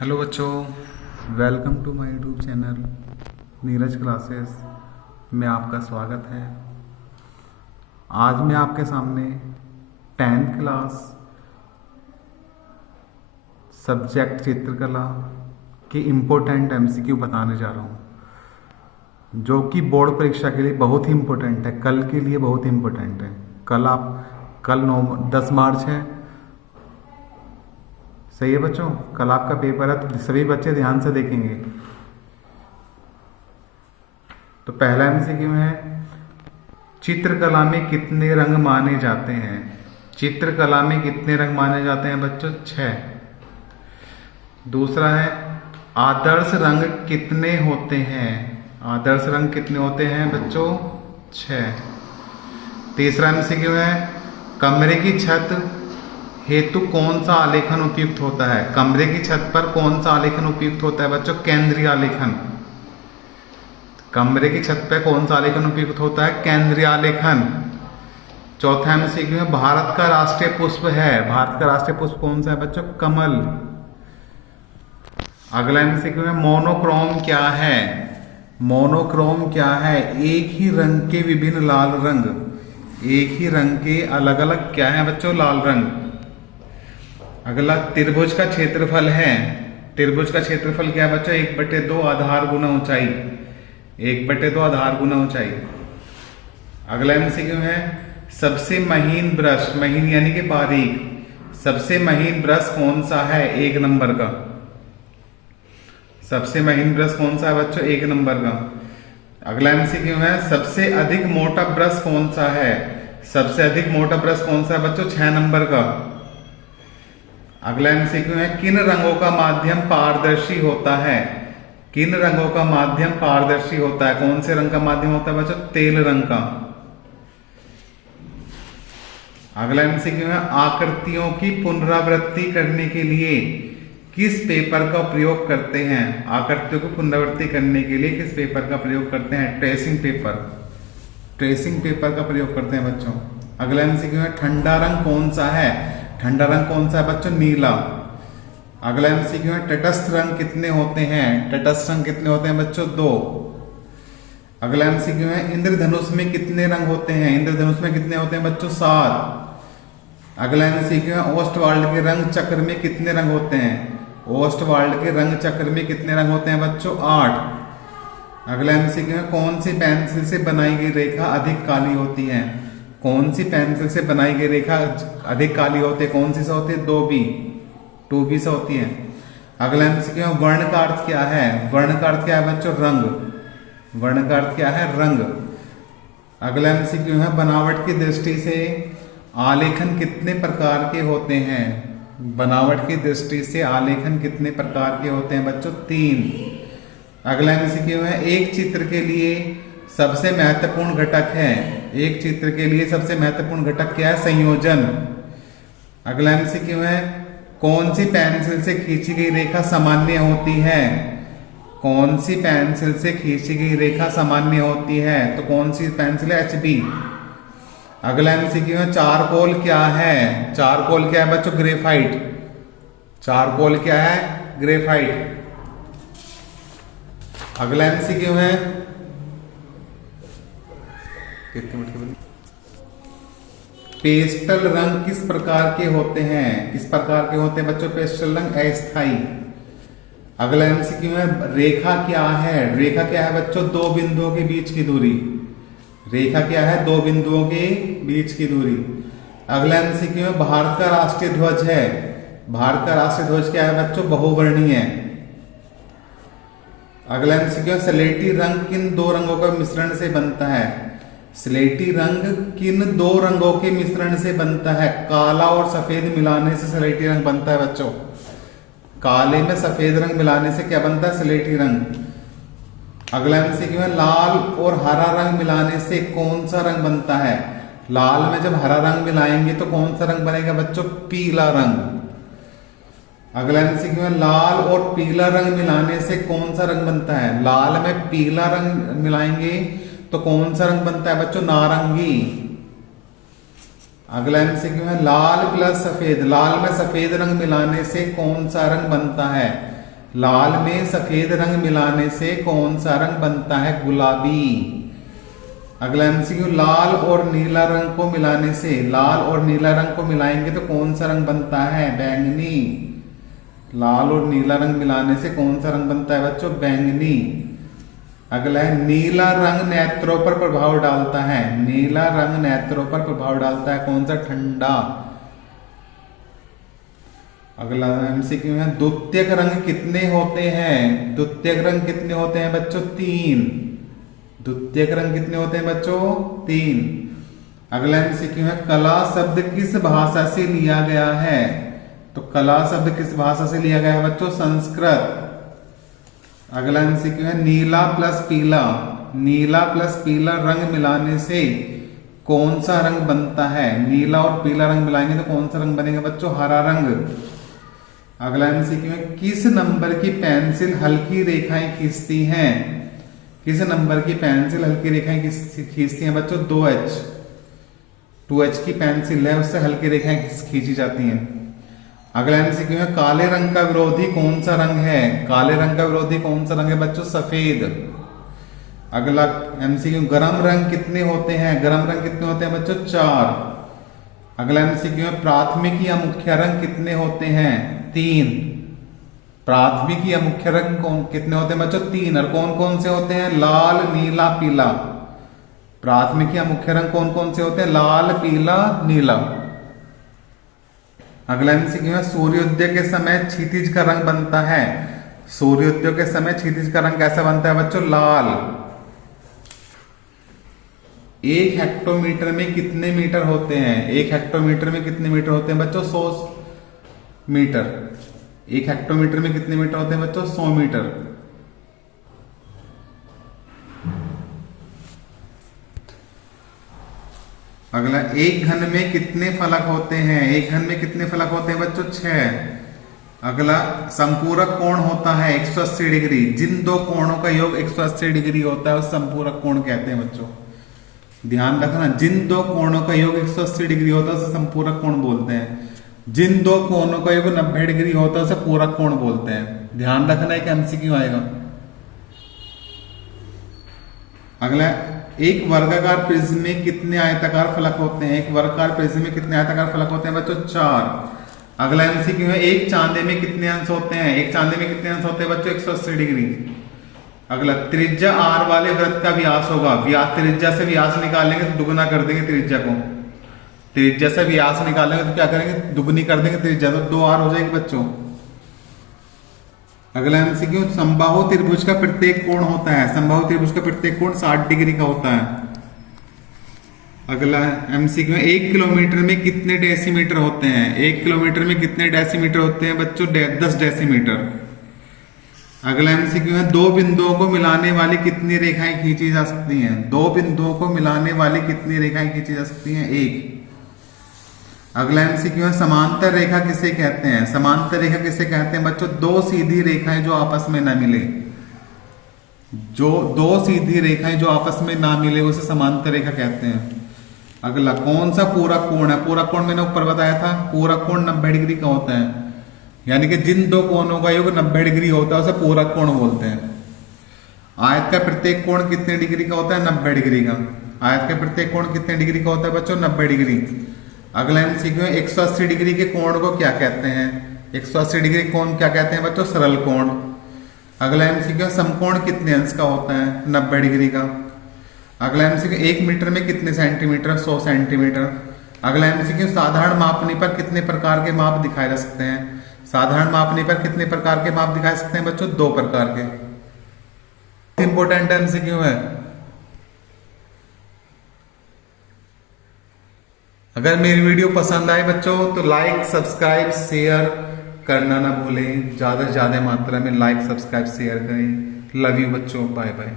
Hello बच्चों, welcome to my YouTube channel Neeraj classes में आपका स्वागत है। आज मैं आपके सामने 10th क्लास सब्जेक्ट चित्रकला के इम्पोर्टेंट एमसीक्यू बताने जा रहा हूँ, जो कि बोर्ड परीक्षा के लिए बहुत ही इम्पोर्टेंट है। कल के लिए बहुत इम्पोर्टेंट है। कल 10 मार्च है। सही है बच्चों, कल आपका पेपर है, तो सभी बच्चे ध्यान से देखेंगे। तो पहला एमसीक्यू है, चित्रकला में कितने रंग माने जाते हैं? चित्रकला में कितने रंग माने जाते हैं बच्चों? 6। दूसरा है, आदर्श रंग कितने होते हैं? आदर्श रंग कितने होते हैं बच्चों? 6। तीसरा एमसीक्यू है, कमरे की छत हेतु कौन सा आलेखन उपयुक्त होता है? कमरे की छत पर कौन सा आलेखन उपयुक्त होता है बच्चों? केंद्रीय आलेखन। कमरे की छत पर कौन सा आलेखन उपयुक्त होता है? केंद्रीय आलेखन। चौथा एमसीक्यू है, भारत का राष्ट्रीय पुष्प है। भारत का राष्ट्रीय पुष्प कौन सा है बच्चों? कमल। अगला एमसीक्यू है, मोनोक्रोम क्या है? मोनोक्रोम क्या है? एक ही रंग के विभिन्न लाल रंग। एक ही रंग के अलग अलग क्या है बच्चों? लाल रंग। अगला, त्रिभुज का क्षेत्रफल है। त्रिभुज का क्षेत्रफल क्या है बच्चों? 1/2 आधार गुना ऊंचाई। 1/2 आधार गुना ऊंचाई। अगला एमसीक्यू है, सबसे महीन ब्रश, महीन यानी कि बारीक, सबसे महीन ब्रश कौन सा है? 1 नंबर का। सबसे महीन ब्रश कौन सा है बच्चों? 1 नंबर का। अगला एमसीक्यू है, सबसे अधिक मोटा ब्रश कौन सा है? सबसे अधिक मोटा ब्रश कौन सा है बच्चों? 6 नंबर का। अगला एमसीक्यू है, किन रंगों का माध्यम पारदर्शी होता है? किन रंगों का माध्यम पारदर्शी होता है? कौन से रंग का माध्यम होता है बच्चों? तेल रंग का। अगला एमसीक्यू है, आकृतियों की पुनरावृत्ति करने के लिए किस पेपर का प्रयोग करते हैं? आकृतियों की पुनरावृत्ति करने के लिए किस पेपर का प्रयोग करते हैं? Tracing paper. ट्रेसिंग पेपर का प्रयोग करते हैं बच्चों। अगला एमसीक्यू है, ठंडा रंग कौन सा है? ठंडा रंग कौन सा है बच्चों? नीला। अगला एमसीक्यू है, तटस्थ रंग कितने होते हैं? तटस्थ रंग कितने होते हैं बच्चों? 2। अगला एमसीक्यू है, इंद्रधनुष में कितने रंग होते हैं? इंद्रधनुष में कितने होते हैं बच्चों? 7। अगला एमसीक्यू है, ओस्टवाल्ड के रंग चक्र में कितने रंग होते हैं? ओस्टवाल्ड के रंग चक्र में कितने रंग होते हैं बच्चों? 8। अगला एमसीक्यू है, कौन सी पेंसिल से बनाई गई रेखा अधिक काली होती है? कौन सी पेंसिल से बनाई गई रेखा अधिक काली होती है? कौन सी से होती है? 2B से होती है। अगला एमसीक्यू है, वर्ण का अर्थ क्या है? वर्ण का अर्थ क्या है बच्चों? रंग। वर्ण का अर्थ क्या है? रंग। अगला एमसीक्यू है, बनावट की दृष्टि से आलेखन कितने प्रकार के होते हैं? बनावट की दृष्टि से आलेखन कितने प्रकार के होते हैं बच्चों? 3। अगला एमसीक्यू है, एक चित्र के लिए सबसे महत्वपूर्ण घटक है। एक चित्र के लिए सबसे महत्वपूर्ण घटक क्या है? संयोजन। अगला एमसीक्यू है, कौन सी पेंसिल से खींची गई रेखा सामान्य होती है? कौन सी पेंसिल से खींची गई रेखा सामान्य होती है? तो कौन सी पेंसिल है? HB। अगला एमसीक्यू है, चारकोल क्या है? चारकोल क्या है बच्चों? ग्रेफाइट। चारकोल क्या है? ग्रेफाइट। अगला एमसीक्यू है, पेस्टल रंग किस प्रकार के होते हैं? किस प्रकार के होते हैं बच्चों पेस्टल रंग? अस्थाई। अगला एमसीक्यू है, रेखा क्या है? रेखा क्या है बच्चों? 2 बिंदुओं के बीच की दूरी। रेखा क्या है? 2 बिंदुओं के बीच की दूरी। अगला एमसीक्यू है, भारत का राष्ट्रीय ध्वज है। भारत का राष्ट्रीय ध्वज क्या है बच्चों? बहुवर्णीय है। अगला एमसीक्यू है, स्लेटी रंग किन 2 रंगों का मिश्रण से बनता है? स्लेटी रंग किन 2 रंगों के मिश्रण से बनता है? काला और सफेद मिलाने से स्लेटी रंग बनता है बच्चों। काले में सफेद रंग मिलाने से क्या बनता है? स्लेटी रंग। अगला एमसीक्यू है, लाल और हरा रंग मिलाने से कौन सा रंग बनता है? लाल में जब हरा रंग मिलाएंगे तो कौन सा रंग बनेगा बच्चों? पीला रंग। अगला एमसीक्यू है, लाल और पीला रंग मिलाने से कौन सा रंग बनता है? लाल में पीला रंग मिलाएंगे तो कौन सा रंग बनता है बच्चों? नारंगी। अगला एमसीक्यू है, लाल प्लस सफेद, लाल में सफेद रंग मिलाने से कौन सा रंग बनता है? लाल में सफेद रंग मिलाने से कौन सा रंग बनता है? गुलाबी। अगला एमसीक्यू, लाल और नीला रंग को मिलाने से, लाल और नीला रंग को मिलाएंगे तो कौन सा रंग बनता है? बैंगनी। लाल और नीला रंग मिलाने से कौन सा रंग बनता है बच्चों? बैंगनी। अगला है, नीला रंग नेत्रों पर प्रभाव डालता है। नीला रंग नेत्रों पर प्रभाव डालता है, कौन सा? ठंडा। अगला एमसीक्यू है, द्वितीयक रंग कितने होते हैं? द्वितीयक रंग कितने होते हैं बच्चों? 3। द्वितीयक रंग कितने होते हैं बच्चों? 3। अगला एमसीक्यू है, कला शब्द किस भाषा से लिया गया है? तो कला शब्द किस भाषा से लिया गया है बच्चों? संस्कृत। अगला एमसीक्यू है, नीला प्लस पीला, नीला प्लस पीला रंग मिलाने से कौन सा रंग बनता है? नीला और पीला रंग मिलाएंगे तो कौन सा रंग बनेगा बच्चों? हरा रंग। अगला एमसीक्यू है, किस नंबर की पेंसिल हल्की रेखाएं खींचती हैं? किस नंबर की पेंसिल हल्की रेखाएं खींचती हैं बच्चों? 2H। 2H की पेंसिल है, उससे हल्की रेखाएं खींची जाती हैं। अगला एमसीक्यू है, काले रंग का विरोधी कौन सा रंग है? काले रंग का विरोधी कौन सा रंग है बच्चों? सफेद। अगला एमसीक्यू, गरम रंग कितने होते हैं? गरम रंग कितने होते हैं बच्चों? 4। अगला एमसीक्यू है, प्राथमिक या मुख्य रंग कितने होते हैं? 3। प्राथमिक या मुख्य रंग कितने होते हैं बच्चों? 3। और कौन कौन से होते हैं? लाल, नीला, पीला। प्राथमिक या मुख्य रंग कौन कौन से होते हैं? लाल, पीला, नीला। अगला एमसीक्यू है, सूर्योदय के समय क्षितिज का रंग बनता है। सूर्योदय के समय क्षितिज का रंग कैसा बनता है बच्चों? लाल। 1 हेक्टोमीटर में कितने मीटर होते हैं? 1 हेक्टोमीटर में कितने मीटर होते हैं बच्चों? 100 मीटर। 1 हेक्टोमीटर में कितने मीटर होते हैं बच्चों? 100 मीटर। अगला, एक घन में कितने फलक होते हैं? एक घन में कितने फलक होते हैं बच्चों? 6। अगला, संपूरक कोण होता है 180 डिग्री। जिन दो कोणों का योग 180 डिग्री होता है उसे संपूरक कोण कहते हैं बच्चों। ध्यान रखना, जिन दो कोणों का योग 180 डिग्री होता है उसे संपूरक कोण बोलते हैं। जिन दो कोणों का योग 90 डिग्री होता है उसे पूरक कोण बोलते हैं। ध्यान रखना, एक एमसीक्यू आएगा। अगला, एक वर्गाकार प्रिज्म में कितने आयताकार फलक होते हैं? एक वर्गाकार प्रिज्म में कितने आयताकार फलक होते हैं बच्चों? 4। अगला एमसीक्यू है, एक चांदे में कितने अंश होते हैं? एक चांदे में कितने अंश होते हैं बच्चों? 180 डिग्री। अगला, त्रिज्या r वाले वृत्त का व्यास होगा। व्यास, त्रिज्या से व्यास निकालेंगे तो दुगुना कर देंगे त्रिज्या को। त्रिज्या से व्यास निकालेंगे तो क्या करेंगे? दुगुनी कर देंगे त्रिज्या, तो 2r हो जाएगी बच्चों। अगला एमसीक्यू, समबाहु त्रिभुज का प्रत्येक कोण होता है। समबाहु त्रिभुज का प्रत्येक कोण 60 डिग्री का होता है। अगला एमसीक्यू, 1 किलोमीटर में कितने डेसीमीटर होते हैं? 1 किलोमीटर में कितने डेसीमीटर होते हैं बच्चों? 10 डेसीमीटर। अगला एमसीक्यू है, दो बिंदुओं को मिलाने वाली कितनी रेखाएं खींची जा सकती हैं? दो बिंदुओं को मिलाने वाली कितनी रेखाएं खींची जा सकती हैं? 1। अगला एमसीक्यू है, समांतर रेखा किसे कहते हैं? समांतर रेखा किसे कहते हैं बच्चों? दो सीधी रेखाएं जो आपस में ना मिले। जो दो सीधी रेखाएं जो आपस में ना मिले उसे समांतर रेखा कहते हैं। अगला, कौन सा पूरक कोण है? पूरक कोण मैंने ऊपर बताया था, पूरक कोण 90 डिग्री का होता है। यानी कि जिन दो कोणों का योग 90 डिग्री होता है उसे पूरक कोण बोलते हैं। आयत का प्रत्येक कोण कितने डिग्री का होता है? 90 डिग्री का। आयत का प्रत्येक कोण कितने डिग्री का होता है बच्चों? 90 डिग्री। अगला एमसीक्यू, 180 डिग्री के कोण को क्या कहते हैं? 180 डिग्री कोण क्या कहते हैं बच्चों? सरल कोण। अगला एमसीक्यू, समकोण कितने अंश का होता है? 90 डिग्री का। अगला एमसीक्यू, 1 मीटर में कितने सेंटीमीटर? 100 सेंटीमीटर। अगला एमसीक्यू, साधारण मापनी पर कितने प्रकार के माप दिखाए जा सकते हैं? साधारण मापनी पर कितने प्रकार के माप दिखा सकते हैं बच्चों? 2 प्रकार के। इंपॉर्टेंट एमसीक्यू है। अगर मेरी वीडियो पसंद आए बच्चों तो लाइक, सब्सक्राइब, शेयर करना ना भूलें। ज्यादा से ज्यादा मात्रा में लाइक, सब्सक्राइब, शेयर करें। लव यू बच्चों, बाय बाय।